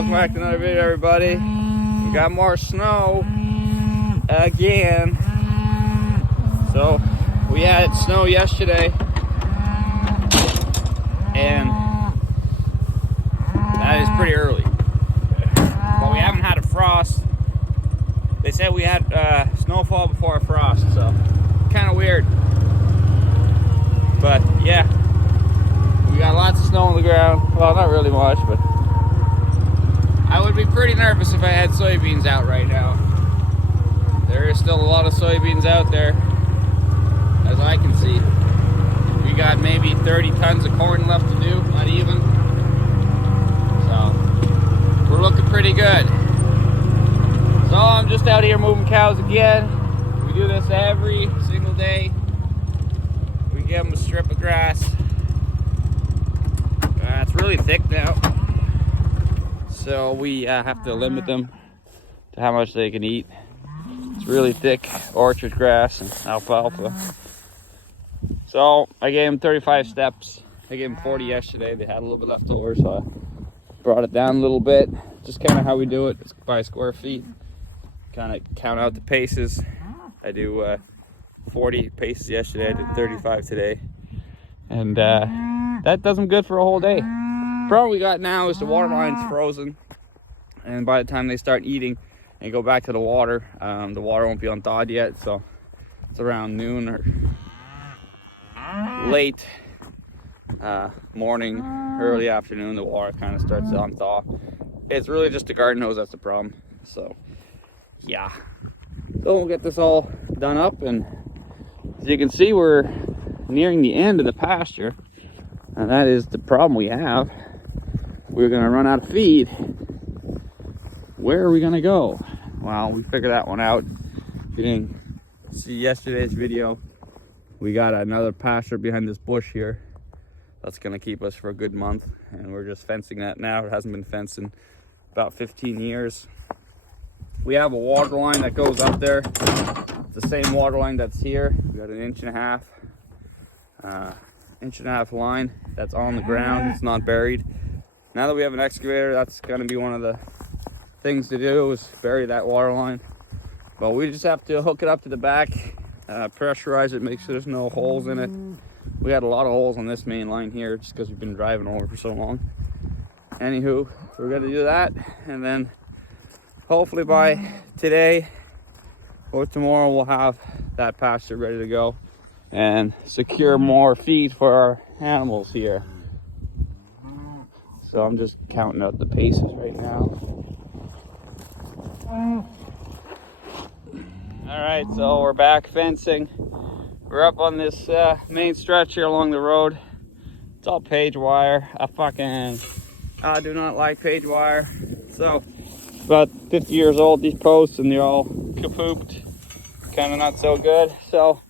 welcome back to another video, everybody. We got more snow again. So we had snow yesterday, and that is pretty early. But we haven't had a frost. They said we had snowfall before a frost, so kind of weird. But yeah, we got lots of snow on the ground. Well, not really much, but I would be pretty nervous if I had soybeans out right now. There is still a lot of soybeans out there, as I can see. We got maybe 30 tons of corn left to do, not even. So we're looking pretty good. So I'm just out here moving cows again. We do this every single day. We give them a strip of grass. It's really thick now, so we have to limit them to how much they can eat. It's really thick orchard grass and alfalfa. So I gave them 35 steps. I gave them 40 yesterday. They had a little bit left over, so I brought it down a little bit. Just kind of how we do it. It's by square feet. Kind of count out the paces. I do 40 paces yesterday. I did 35 today. And that does them good for a whole day. The problem we got now is the water line's frozen. And by the time they start eating and go back to the water won't be unthawed yet. So it's around noon or late morning, early afternoon, the water kind of starts to unthaw. It's really just the garden hose that's the problem. So yeah, so we'll get this all done up, and as you can see, we're nearing the end of the pasture, and that is the problem we have. We're gonna run out of feed. Where are we gonna go? Well, we figured that one out. If you didn't see yesterday's video, we got another pasture behind this bush here that's gonna keep us for a good month, and we're just fencing that now. It hasn't been fenced in about 15 years. We have a water line that goes up there. It's the same water line that's here. We got an inch and a half line that's on the ground. It's not buried. Now that we have an excavator, that's going to be one of the things to do, is bury that water line. But we just have to hook it up to the back, pressurize it, make sure there's no holes in it. We had a lot of holes on this main line here just because we've been driving over for so long. Anywho, we're going to do that, and then hopefully by today or tomorrow we'll have that pasture ready to go and secure more feed for our animals here. So I'm just counting out the paces right now. All right, so we're back fencing. We're up on this main stretch here along the road. It's all page wire. I do not like page wire. So about 50 years old, these posts, and they're all kapooped. Kind of not so good. So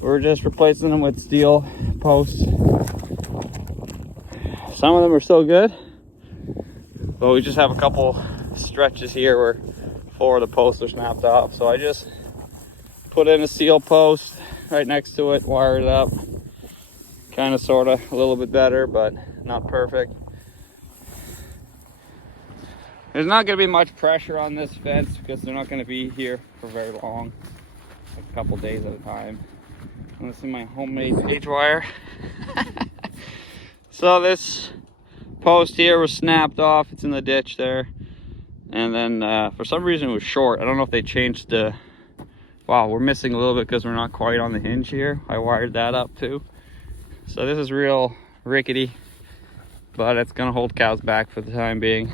we're just replacing them with steel posts. Some of them are still good, but we just have a couple stretches here where 4 of the posts are snapped off. So I just put in a steel post right next to it, wire it up. Kind of, sort of, a little bit better, but not perfect. There's not going to be much pressure on this fence because they're not going to be here for very long, like a couple days at a time. Want to see my homemade page wire? So this post here was snapped off. It's in the ditch there. And then for some reason it was short. I don't know if they changed the... Wow, we're missing a little bit because we're not quite on the hinge here. I wired that up too. So this is real rickety, but it's going to hold cows back for the time being.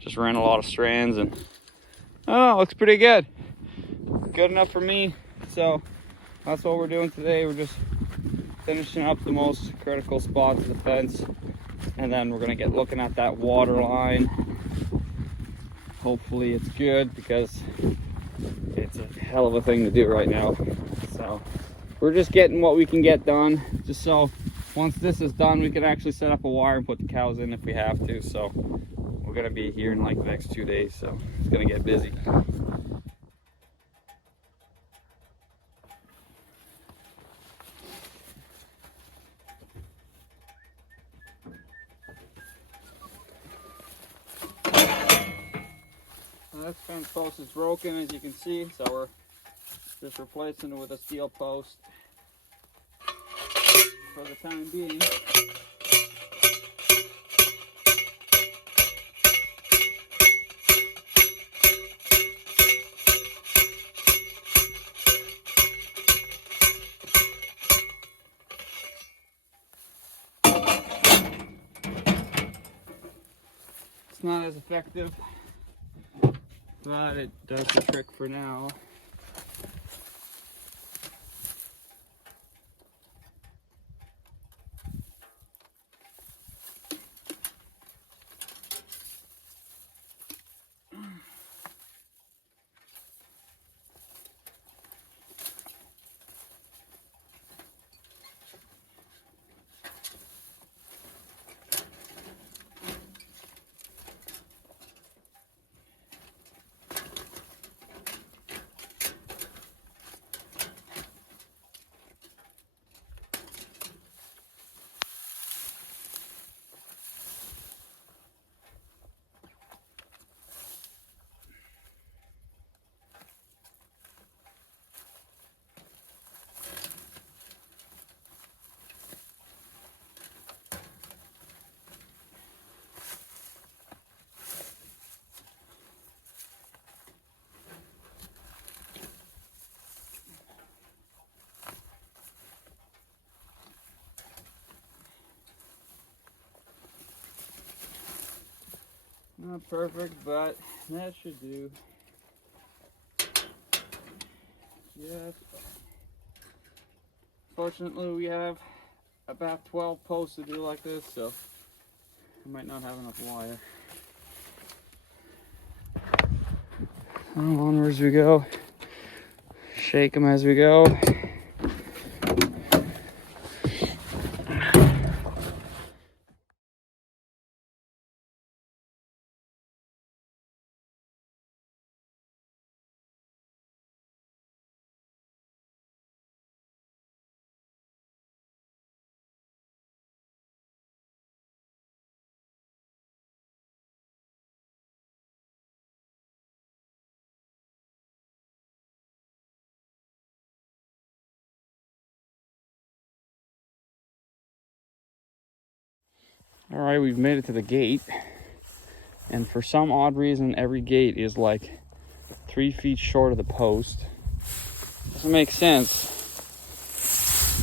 Just ran a lot of strands, and oh, looks pretty good. Good enough for me. So that's what we're doing today. We're just finishing up the most critical spots of the fence, and then we're gonna get looking at that water line. Hopefully it's good, because it's a hell of a thing to do right now. So we're just getting what we can get done, just so once this is done we can actually set up a wire and put the cows in if we have to. So we're gonna be here in like the next 2 days, so it's gonna get busy. So this fence post is broken, as you can see, so we're just replacing it with a steel post for the time being. It's not as effective, but it does the trick for now. Not perfect, but that should do. Yes. Fortunately, we have about 12 posts to do like this, so I might not have enough wire. Onwards we go. Shake them as we go. All right, we've made it to the gate. And for some odd reason, every gate is like 3 feet short of the post. Doesn't make sense.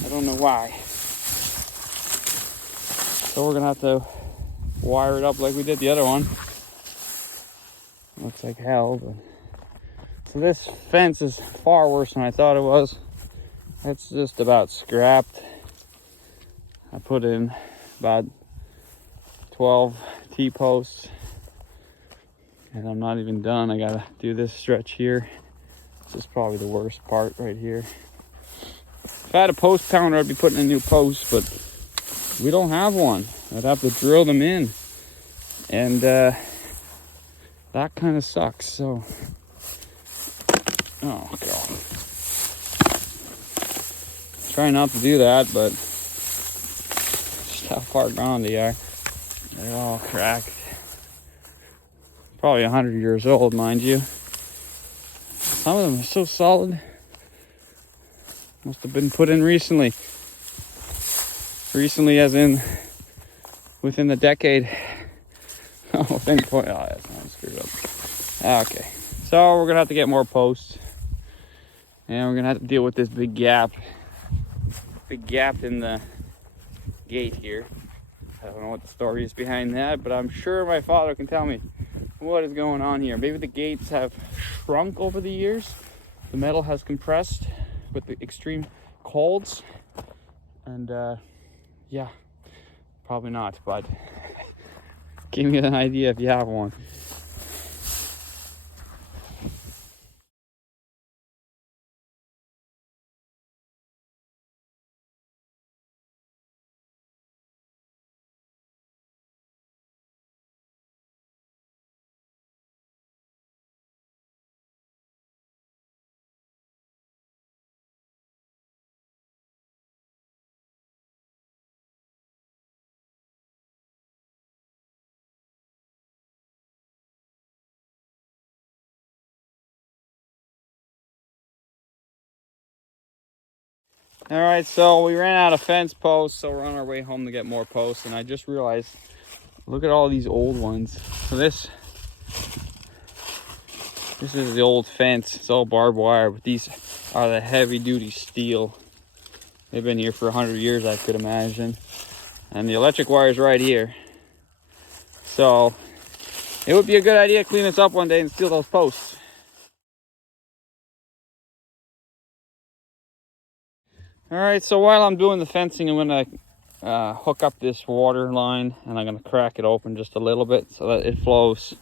I don't know why. So we're gonna have to wire it up like we did the other one. Looks like hell, but so this fence is far worse than I thought it was. It's just about scrapped. I put in about 12 T-posts, and I'm not even done. I gotta do this stretch here. This is probably the worst part right here. If I had a post pounder, I'd be putting in a new post, but we don't have one. I'd have to drill them in, and that kind of sucks. So, oh god, try not to do that, but just how far gone they are. They're all cracked. Probably 100 years old, mind you. Some of them are so solid. Must have been put in recently. Recently, as in within the decade. Oh, that's not screwed up. Okay, so we're gonna have to get more posts, and we're gonna have to deal with this big gap in the gate here. I don't know what the story is behind that, but I'm sure my father can tell me what is going on here. Maybe the gates have shrunk over the years. The metal has compressed with the extreme colds, and yeah, probably not, but give me an idea if you have one. All right, so we ran out of fence posts, so we're on our way home to get more posts, and I just realized, look at all these old ones. So this is the old fence. It's all barbed wire, but these are the heavy-duty steel. They've been here for 100 years, I could imagine. And the electric wire is right here. So it would be a good idea to clean this up one day and steal those posts. All right, so while I'm doing the fencing, I'm gonna hook up this water line, and I'm gonna crack it open just a little bit so that it flows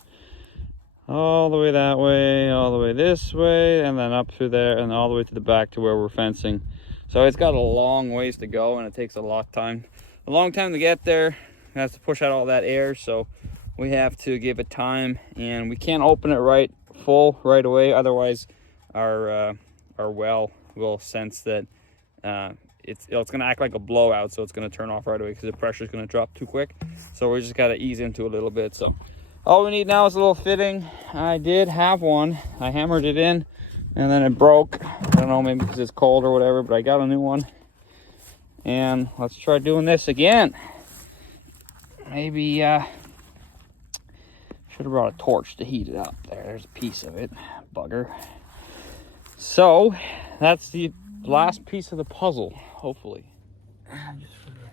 all the way that way, all the way this way, and then up through there, and all the way to the back to where we're fencing. So it's got a long ways to go, and it takes a long time to get there. It has to push out all that air, so we have to give it time, and we can't open it right away. Otherwise, our well will sense that it's going to act like a blowout, so it's going to turn off right away because the pressure is going to drop too quick. So we just got to ease into it a little bit. So all we need now is a little fitting. I did have one. I hammered it in, and then it broke. I don't know, maybe because it's cold or whatever, but I got a new one. And let's try doing this again. Maybe should have brought a torch to heat it up. There's a piece of it, bugger. So that's the last piece of the puzzle, hopefully. Just for the record.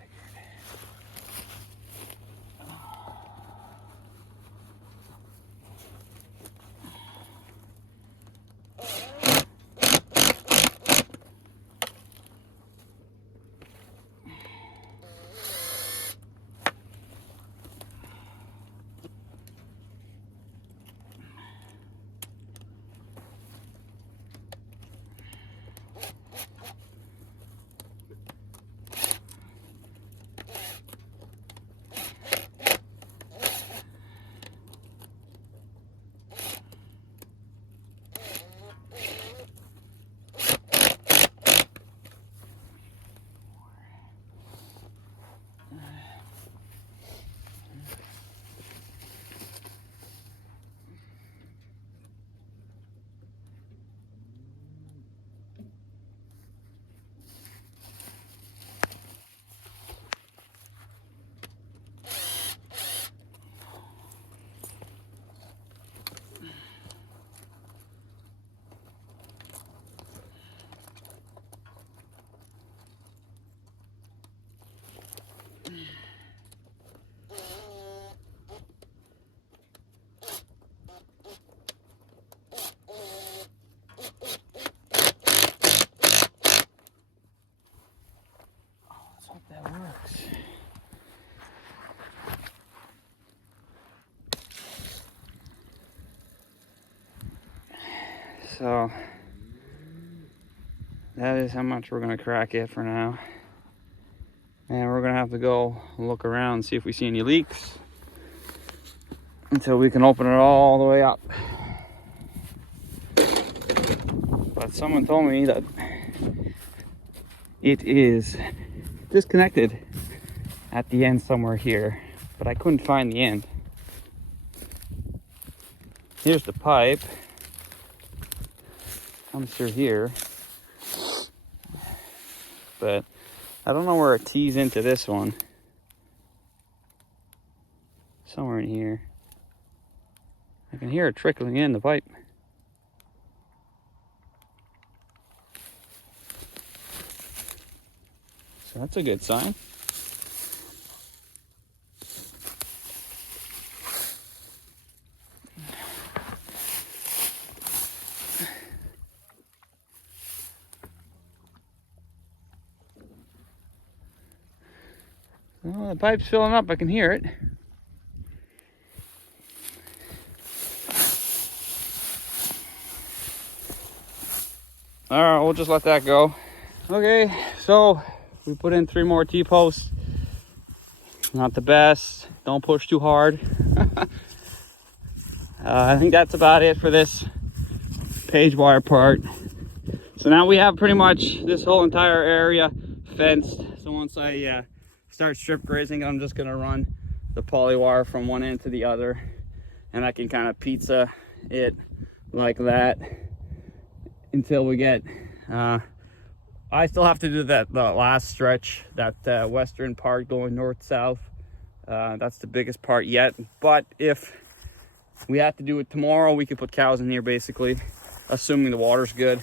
Let's hope that works. So that is how much we're going to crack it for now. And we're going to have to go look around and see if we see any leaks until we can open it all the way up. But someone told me that it is disconnected at the end somewhere here, but I couldn't find the end. Here's the pipe. Comes through here, but I don't know where it tees into this one. Somewhere in here. I can hear it trickling in the pipe. So that's a good sign. Well, the pipe's filling up. I can hear it. All right, we'll just let that go. Okay, so we put in 3 more T-posts. Not the best. Don't push too hard. I think that's about it for this page wire part. So now we have pretty much this whole entire area fenced. So once I start strip grazing, I'm just gonna run the poly wire from one end to the other, and I can kind of pizza it like that until we get I still have to do the last stretch, that western part going north-south. That's the biggest part yet. But if we had to do it tomorrow, we could put cows in here basically, assuming the water's good.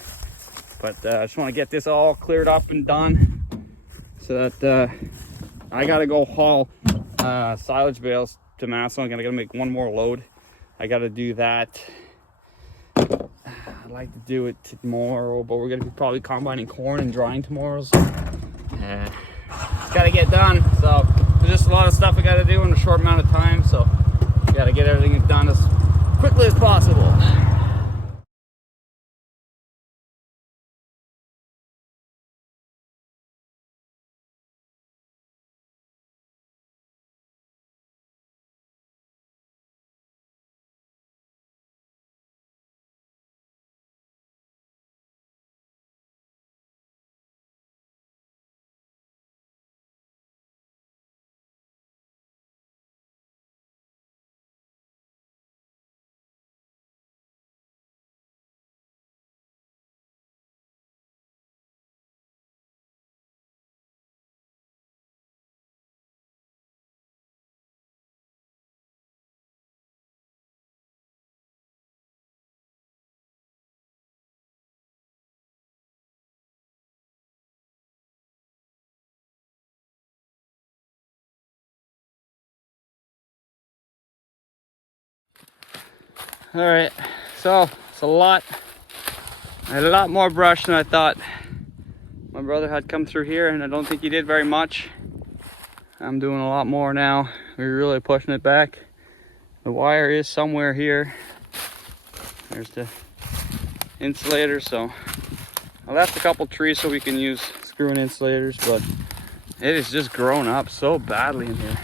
But I just want to get this all cleared up and done so that I gotta go haul silage bales to Massillon. I gotta make one more load. I gotta do that. I'd like to do it tomorrow, but we're gonna be probably combining corn and drying tomorrow. So it's gotta get done. So there's just a lot of stuff I gotta do in a short amount of time. So we gotta get everything done as quickly as possible. All right, so it's a lot. I had a lot more brush than I thought. My brother had come through here, and I don't think he did very much. I'm doing a lot more now. We're really pushing it back. The wire is somewhere here. There's the insulator. So I left a couple trees so we can use screw-in insulators, but it is just grown up so badly in here.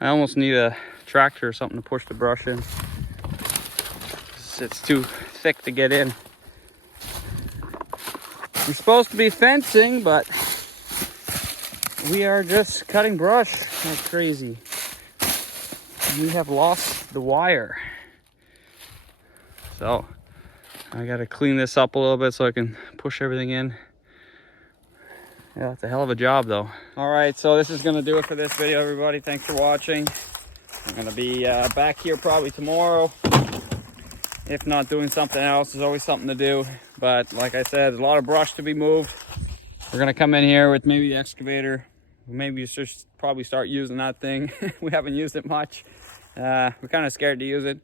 I almost need a tractor or something to push the brush in. It's too thick to get in. We're supposed to be fencing, but we are just cutting brush like crazy. We have lost the wire. So I gotta clean this up a little bit so I can push everything in. Yeah, it's a hell of a job though. All right, so this is gonna do it for this video, everybody. Thanks for watching. I'm gonna be back here probably tomorrow. If not doing something else, there's always something to do. But like I said, there's a lot of brush to be moved. We're gonna come in here with maybe the excavator. Maybe just probably start using that thing. We haven't used it much. We're kind of scared to use it,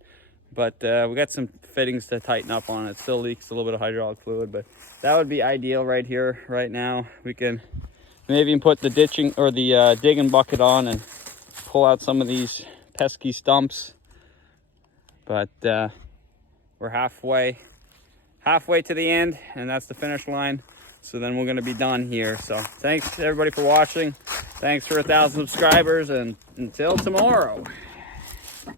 but we got some fittings to tighten up on it. It still leaks a little bit of hydraulic fluid, but that would be ideal right here, right now. We can maybe even put the ditching or the digging bucket on and pull out some of these pesky stumps. But we're halfway to the end, and that's the finish line. So then we're going to be done here. So thanks everybody for watching. Thanks for 1,000 subscribers, and until tomorrow.